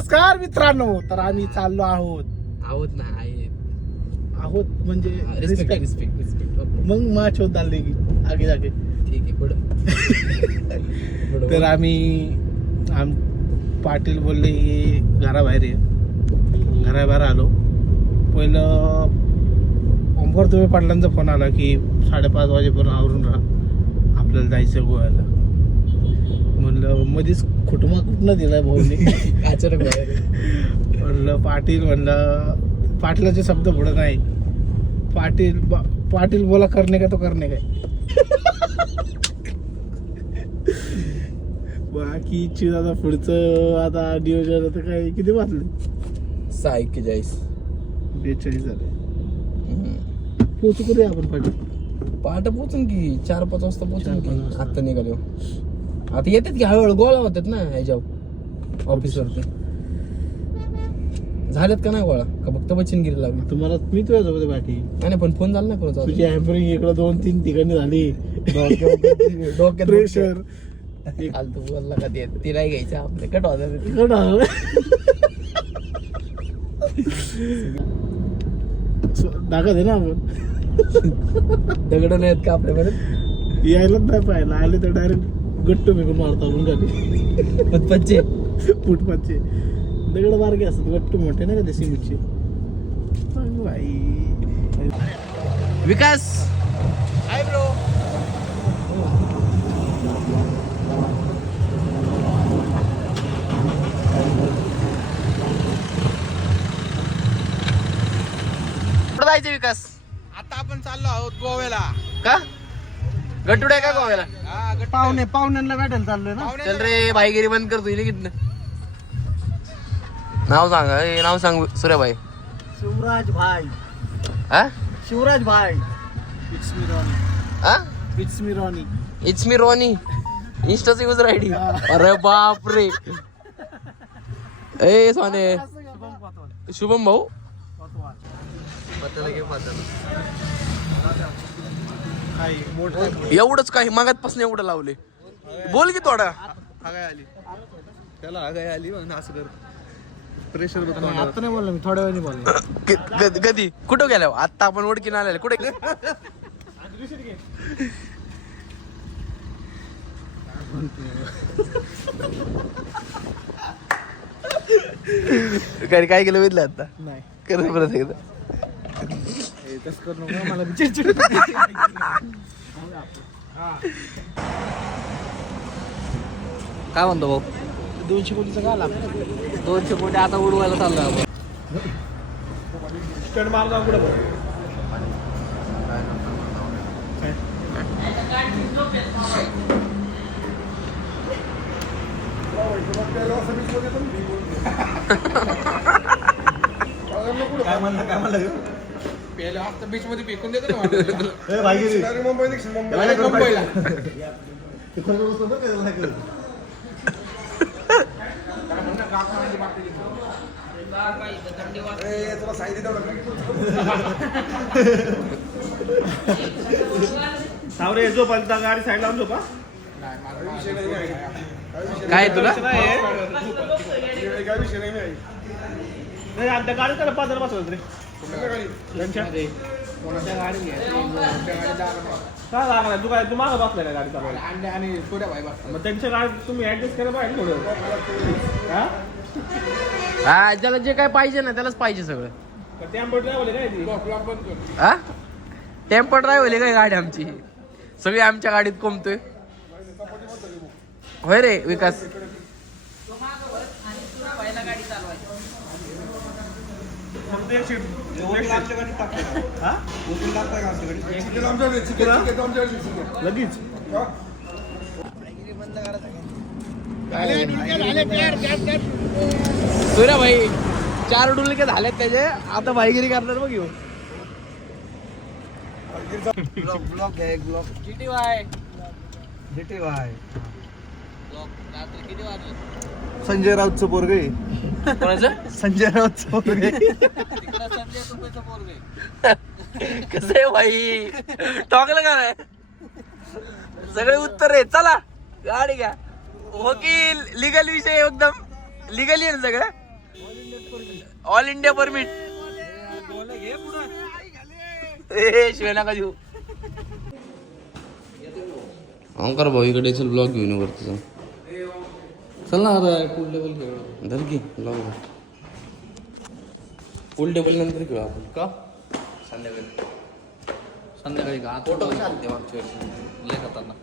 नमस्कार मित्रांनो, तर आम्ही चाललो आहोत म्हणजे रिस्पेक्ट मग माच होत आले की आगे जागे ठीक आहे पुढं तर आम्ही पाटील बोलले की घराबाहेर ये. घराबाहेर आलो. पहिलं ओंकार तुम्ही पाटलांचा फोन आला की 5:30 वाजेपर्यंत आवरून राहा, आपल्याला जायचं गोव्याला. म्हणलं मध्येच खुटमा कुठनं दिलाय भाऊने. अचानक म्हणलं पाटलाचे शब्द पुढं नाही. पाटील बोला करणे का तो करणे काय. बाकी दादा पुढचं आता नियोजन आता काय किती वाजले? 6:41 42 झाले. पोचू करूया आपण पाटील. पहाटे पोचून की 4-5 वाजता पोचून की आता निघालो. आता येतात की हळूहळू गोळा होतात ना ह्याच्यावर ऑफिसवरती. झालेत का नाही गोळा का फक्त बचनगिरी लागली तुम्हाला मी तुझ्या सोबत बाकी नाही पण फोन झाला ना कोणाचा तुझी हॅम्परिंग इकडं 2-3 ठिकाणी झाली. डोक्यात प्रेशर फालतू बोलला का ती नाही घ्यायचं आपले कट होतात दाखवत आहे ना आपण. दगड नाहीत का आपल्या परत यायलाच नाही पाहिलं. आले तर डायरेक्ट गट्टू फेकून मारतो आपण गाडी. पच्चे फुटपाथचे दगड बारके असतात, गट्टू मोठे ना का ते सिमेंटचे. भाई विकास हाय ब्रो. कुठं जायचं विकास? आता आपण चाललो आहोत गोव्याला. का गटुड आहे का गोव्याला? पाहुण्यांना भेटायला चाललोय ना. चल रे भाईगिरी बंद करतो इले किती नाव सांग नाव सांग सूर्याबाई. शिवराज भाई. हा शिवराज भाई. It's me Ronnie. हा it's me Ronnie. It's me Ronnie. इंस्टाचं युजर आयडी. अरे बाप रे. ए सोने शुभम भाऊ एवढंच काही मागातपासून एवढं लावले. बोल की थोडा. त्याला आगाय आली म्हणून असं कर प्रेशर आता नाही बोललो मी, थोड्या वेळाने बोललो. कधी कुठं गेल्या आता आपण ओळखीन आलेले कुठे काय केलं बघितलं आता नाही कर परत एकदा. तसं करू नका, मला चिडचिड. काय म्हणतो भाऊ? 200 कोटीचा का आला 200 कोटी आता उडवायला चाललोय आपण. स्टंट मारला कुठं बघ. काय म्हणलं पहिला आता बीच मध्ये फेकून देतो ना. मुंबईला सावरे जो पण गाडी साईड लावून झोपा. काय तुला नाही आमच्या गाडीत त्याला 15 बसवत रे. काय लागणार तू काय तू मागं बसलाय का गाडी चालवायला आणि थोड्या भाई बसला. मग त्यांच्या गाडीत तुम्ही ऍडजस्ट केलं पाहिजे थोडं. हा ज्याला जे काय पाहिजे ना त्यालाच पाहिजे सगळं. टेम्पो ड्रायव्हर काय ती हा टेम्पो ड्रायव्हर काय गाडी आमची सगळी आमच्या गाडीत कोंबतोय. होय रे विकास. लगेच सूर्या भाई 4 डुलके झालेत त्याचे. आता भाईगिरी करणार बघ येऊ. ब्लॉक आहे एक ब्लॉक GTY रात्री किती वाजले? संजय राऊतचं पोरग आहे. कोणाचं? संजय राऊतचं पोरग आहे. कसं आहे भाई टॉकलं का नाही सगळे उत्तर आहे. चला गाडी घ्या. वकील लिगल विषय एकदम लिगली आहे ना सगळं. ऑल इंडिया परमिट शिवाय नका देऊ. ओंकार भाऊ इकडे चल ब्लॉग घेऊन ये वरती चल ना. आता पूल टेबल खेळ धर की ब्लॉग पूल टेबल नंतर खेळू आपण. का संध्याकाळी का फोटो चालते मागच्या वर्षी लय खतरनाक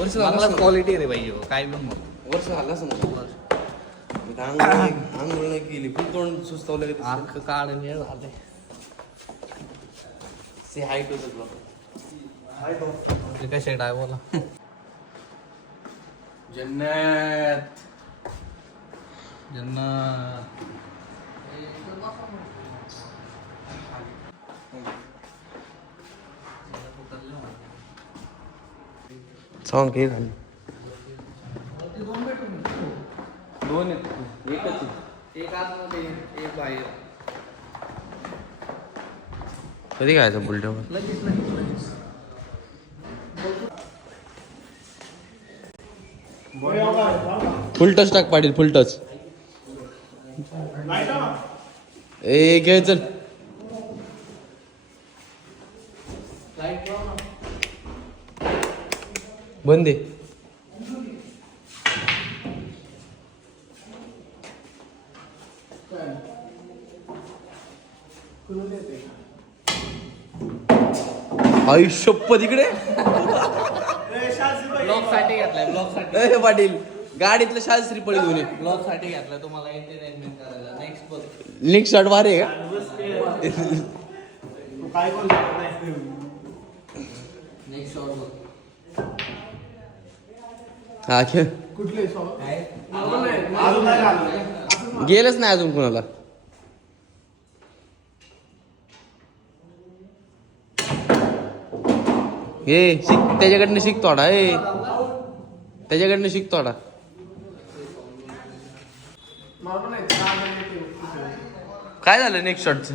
वर्ष झाला क्वालिटी रे पाहिजे काय पण वर्ष झालं असं आंघोळ नाही केली फुल तोंड सुस्तवलं आख काढ निळ झाले. से हाय टू द ब्लॉग. कसे डाय बोला जन्नत जन्नत सॉन्ग हे झालं दोन एकच एक आतमध्ये एक बाहेर कधी खायचं बुलटेवर लगेच लगेच फुल टच टाक पाटील फुल टच ए घे चल बंद आहे. आयुष्यपद इकडे ब्लॉग साठी घेतलाय ब्लॉग साठी ए पाटील गाडीतलं शास्त्री पळी घेऊन ये. ब्लॉग साठी घेतलाय तुम्हाला एंटरटेनमेंट करायला. नेक्स्ट बघ नेक्स्ट शॉट वारे का नेक्स्ट शॉट बघ हा खेळ गेलंच नाही अजून कुणाला. हे शिक त्याच्याकडनं शिक थोडा त्याच्याकडनं शिक थोडा. काय झालं नेक्स्ट शॉटचं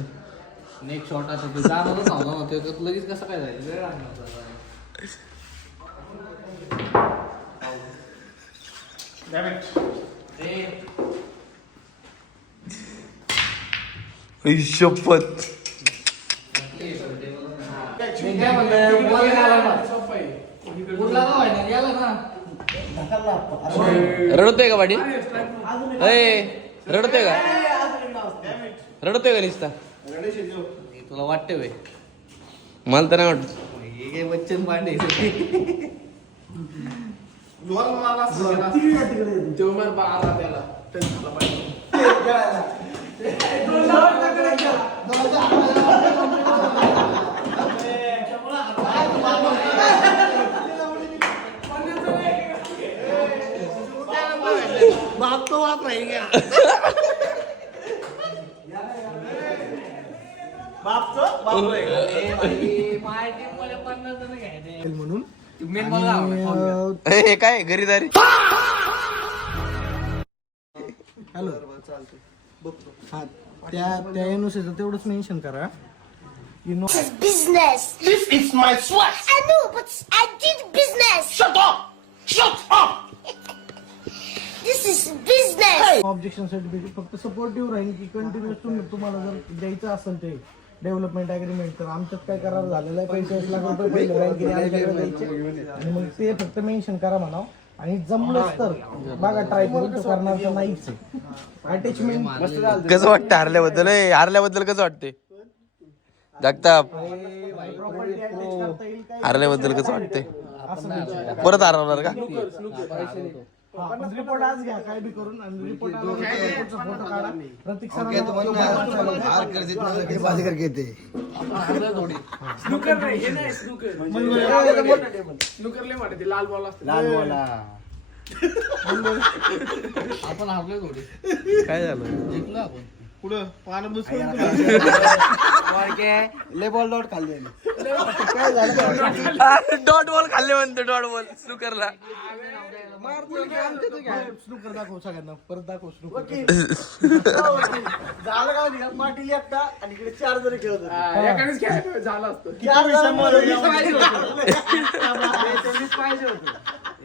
नेक्स्ट शॉट आता ते जाणारच नव्हतं ना ते लगेच कसं काय जायचं वेळ लागणार होता. शपथ रडतोय का पाटील रडतोय का निसता तुला वाटते वे मला तर नाही वाटत. हे बच्चन पांडे बाप तो बाप राहील गया म्हणून हे काय घरीदारी हॅलो हा त्या एनओसीचं तेवढंच मेन्शन करा. You know Business. This is my sweat. I know, but I did business. Shut up. This is business. Objection certificate फक्त सपोर्टिव्ह राहील की कंटिन्युअस तुम्हाला जर द्यायचं असेल ते डेव्हलपमेंट अग्रीमेंट तर आमच्यात काय करार झालेला आहे 45 लाख रुपये पहिले बँकेने आमच्याकडे द्यायचे आणि मग ते फक्त मेन्शन करा म्हणावं आणि जमलंच तर बघा ट्राय करून तर करणार तर नाहीच अटॅचमेंट कसं वाटतं हारल्याबद्दल हारल्याबद्दल कसं वाटते जगताप हारल्याबद्दल कसं वाटते परत हरवणार का रिपोर्ट आज घ्या काय बी करून आणि रिपोर्ट फोटो काढा प्रतीक आपण हारलोय थोडी काय झालं जिंकलो आपण पुढं पानं ले बॉल डॉट खाल्ले डॉट बॉल खाल्ले म्हणतो डॉट बॉल स्नूकरला स्नूकर दाखव सगळ्यांना परत दाखव स्नूकर झालं का नाही? पाटील एकटा आणि इकडे 4 जण खेळत होते. पाहिजे होतं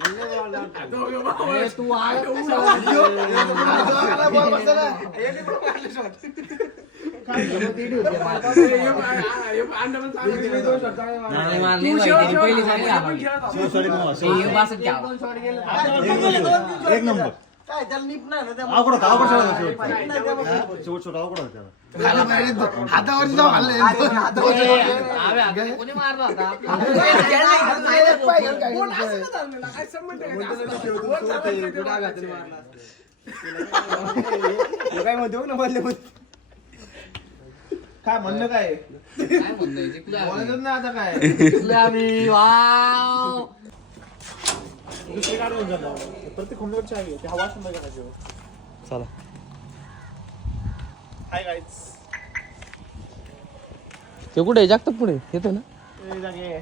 अरे तू आला एक नंबर काय त्याला नीट नाही ना त्या अवघड होता शेवट शेवट अवघड होता हातावरती जाऊन कोणी मारला होता काय म्हणतो ना बदले काय म्हणणं काय काय म्हणणं जिंकलो बोलायचं ना आता काय जिंकलो आम्ही वाव दुसरी काढून झालं प्रत्येक होमवर्कची आहे ते हवा समजा करायची चला हाय गाईज ते कुठे जागत पुढे येते ना जागे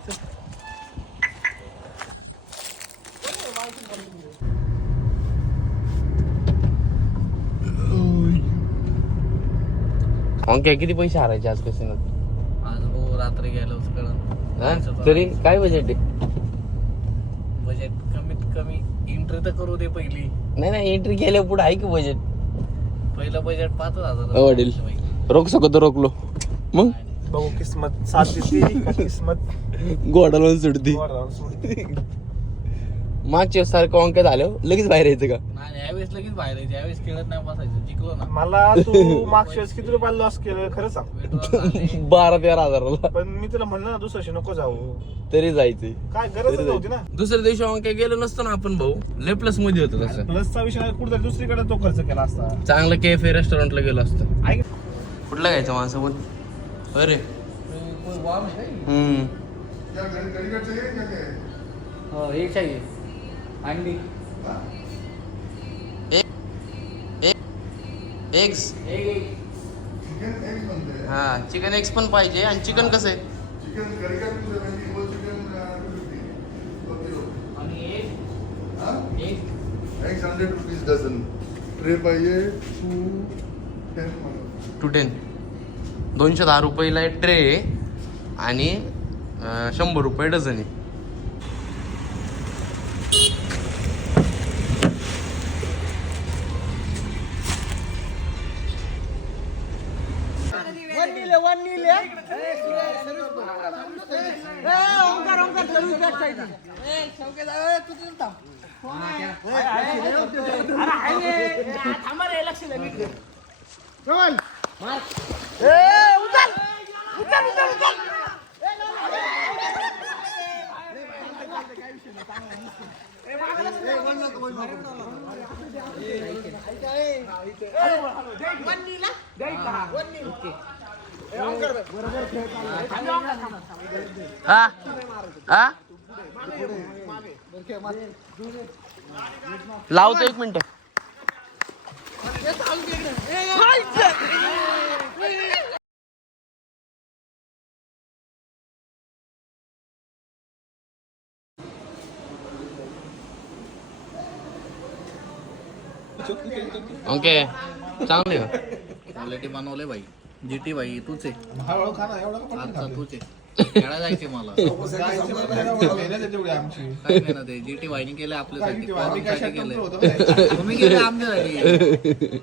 ओके किती पैसे हारायचे आज कसे आज हो रात्री गेलो कळण तरी काय बजेट आहे बजेट कमीत कमी एंट्री तर करू दे पहिली नाही एंट्री केल्या पुढे आहे की बजेट पहिलं बजेट 5,000 वडील रोख सको तर रोखलो मग बघू किस्मत साथ देते का किस्मत गोडा लावून सुटती वर जाऊन सोडते. मागच्या सारखं अंक झालं लगेच बाहेर यायचं का नाही यावेळेस लगेच बाहेर यायचं यावेळेस खेळत नाही बसायचं जिंकलो ना मला तू मागच्या वेळेस किती रुपयाला लॉस केलं खरं सांग withdrawal झाले. 12-13 हजाराला पण मी तुला म्हणलं ना दुसऱ्याशी नको जाऊ तरी जायचंय काय गरज नव्हती ना दुसऱ्या दिवशी अंक गेलो नसतो ना आपण भाऊ लय प्लस मध्ये होतो तसं प्लसचा विषय कुठं दुसरीकडे तो खर्च केला असता चांगलं कॅफे रेस्टॉरंटला गेलो असतं ऐक कुठला घ्यायचं माणसं अरे कोई वाम है क्या? हो एक चाहिए अंडी एग्स एक हा चिकन एग्स पण पाहिजे आणि चिकन कसं आहे आणि एक 100 rupees dozen. ट्रे पाहिजे 210 210 रुपयाला ट्रे आणि 100 रुपये डझन आहे हा हा लावतो 1 मिनिट ओके चांगले का क्वालिटी बनवले भाई जीटी भाई तूच आहे हळूहळू खा ना एवढं आता तूच आहे खेळा जायचे मला आमची काय नाही ना ते जीटी भाईनी केले आपल्यासाठी आम्ही काय साठी केले होतो काय? तुम्ही केले आमच्यासाठी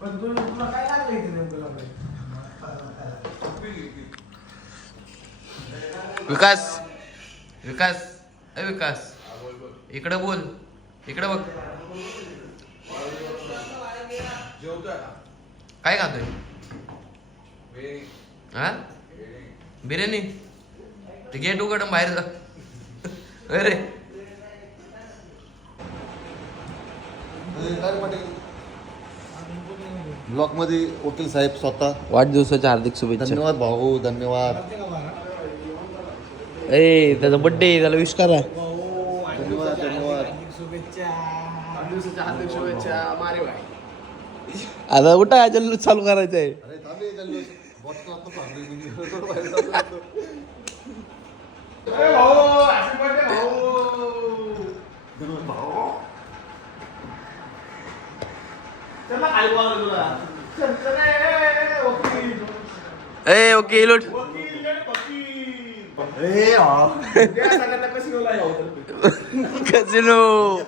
पण तुला काय लागलं इथे नेमकं लावलंय? विकास विकास अ विकास इकडे बोल इकडे बघ काय खातोय हा बिर्याणी ते गेट उघड बाहेर जा अरे ब्लॉक मध्ये वकील साहेब स्वतः वाढदिवसाच्या हार्दिक शुभेच्छा धन्यवाद भाऊ धन्यवाद ए त्याचा बर्थडे त्याला विश करा धन्यवाद धन्यवाद आता उठा जल्लोष चालू करायचं आहे अरे थांबे जल्लोष. बॉटल आता पाहतोय मी. चल ना खाली बोलावलं तुला. चल, चल, वकील. ए ओके लोट वकील, वकील. ए कसिनो काय झालं